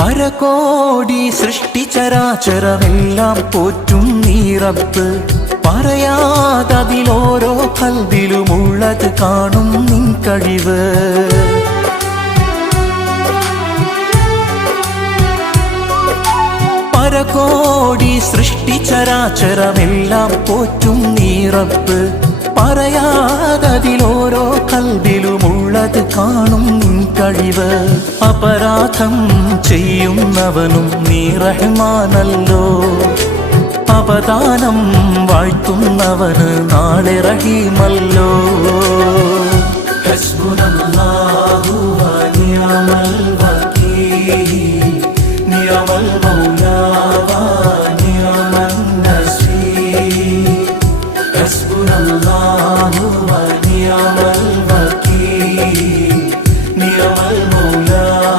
പരകോടി സൃഷ്ടിചരാചരമെല്ലാം പോറ്റും നീ റബ്ബ്. പറയാതതിലോരോ കൽബിലുമുള്ളത് കാണും നിൻ കഴിവ്. പരകോടി സൃഷ്ടിചരാചരമെല്ലാം പോറ്റും നീ റബ്ബ്. പറയാതതിലോരോ കൽബിലുമുള്ളത് കാണും നിൻ കഴിവ്. അപരാധം ചെയ്യുന്നവനും നീ റഹ്മാനല്ലോ. അവദാനം വാഴ്ത്തുന്നവന് നാളെ റഹീമല്ലോ. ഹസ്ബുനല്ലാഹു വ നിഅമൽ